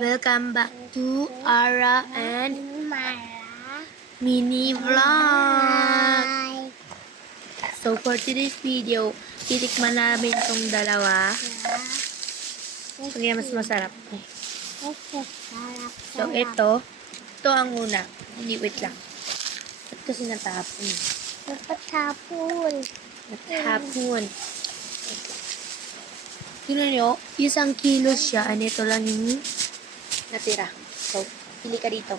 Welcome back to Ara and Mara. Mini Vlog. Hi. So for today's video, titikman namin tong dalawa. Kaya mas masarap. Okay. So ito ang una. Hindi, wait lang. Ba't kasi natapon? Napatapon. Natapon. Tingnan nyo, 1 kilo siya. Ito lang yung natira. So, pili ka dito.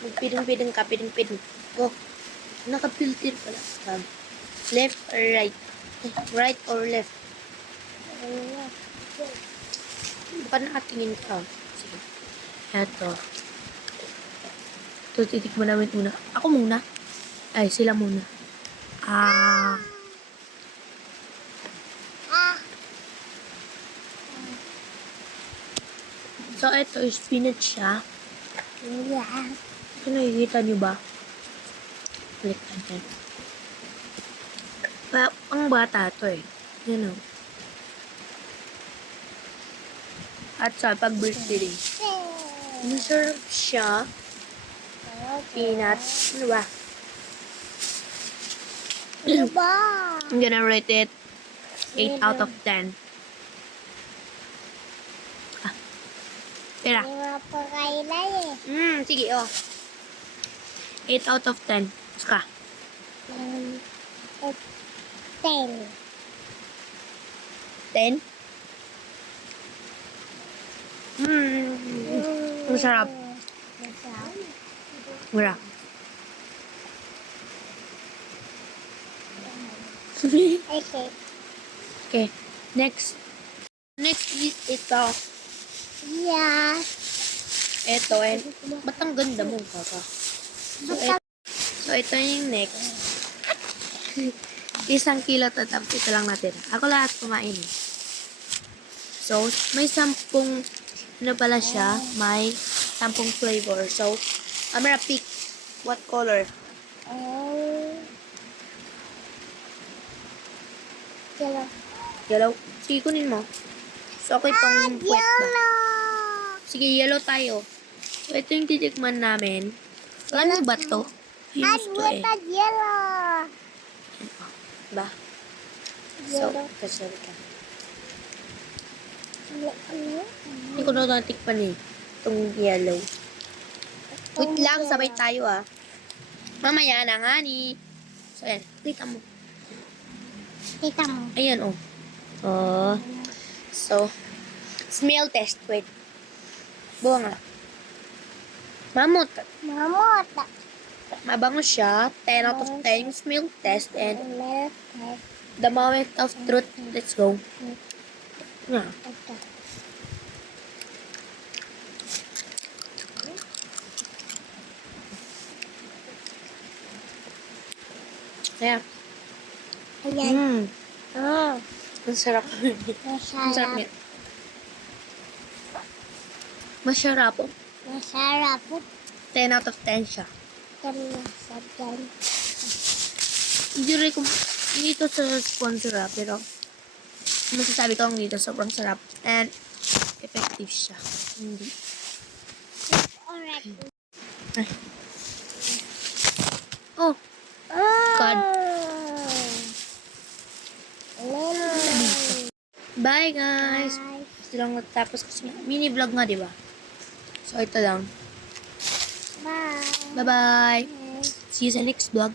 Magpidong-pidong ka, pidong-pidong. Go. Naka-filter pala. Left or right? Right or left? Baka nakatingin ka. Sige. Eto. Ito, titikman namin una. Ako muna. Ay, sila muna. So, ito, spinach siya. Yeah. Ito, nakikita nyo ba? Balik natin. Ang bata to eh. Yan o. At sa pag-birthday. Masarap siya. Peanuts. Ano ba? Diba? I'm gonna rate it 8 out of 10. Pera. Mga pakailay eh. Sige, oh. 8 out of 10. Saka. 10. 10? Masarap. Masarap. Masarap. Okay. Okay. Next is ito. Yeah. Ito, and ba't ang ganda mo, kaka? So, ito yung next. 1 kilo tatap. Ito lang natin. Ako lahat kumain. So, may 10, ano pala siya? May 10 flavor. So, I'm gonna pick what color. Yellow. Yellow. Sige, kunin mo. So, ako itong wet ba? Yellow. Sige, yellow tayo. So, ito yung titikman namin. Ano ba to? Famous to eh. Yellow. Ba? So, Yellow. kasari ka. Hindi ko na natikpan eh. Itong yellow. Wait lang, sabay tayo ah. Mamaya na nga ni. So, ayan. Kita mo. Kita mo. Ayan oh. Oh. So, smell test. Wait. Buwa nga. Mamot. Mamot. Mabango siya. 10 out of 10 yung smell test. And Milk. the moment of truth. Let's go. Nga. Ito. Ayan. Ayan. Oh. Ang sarap. Ang sarap Masarap. niya. Masarap po. Masarap. 10 out of 10 siya. Masarap. Hindi ito sa sponsor pero masasabi ko lang dito sobrang sarap and effective siya. Hindi. Alright. Ay. Oh, God. Bye guys. Gusto lang natapos kasi mini vlog nga, di ba? So ito lang. Bye. Bye-bye. See you sa next vlog.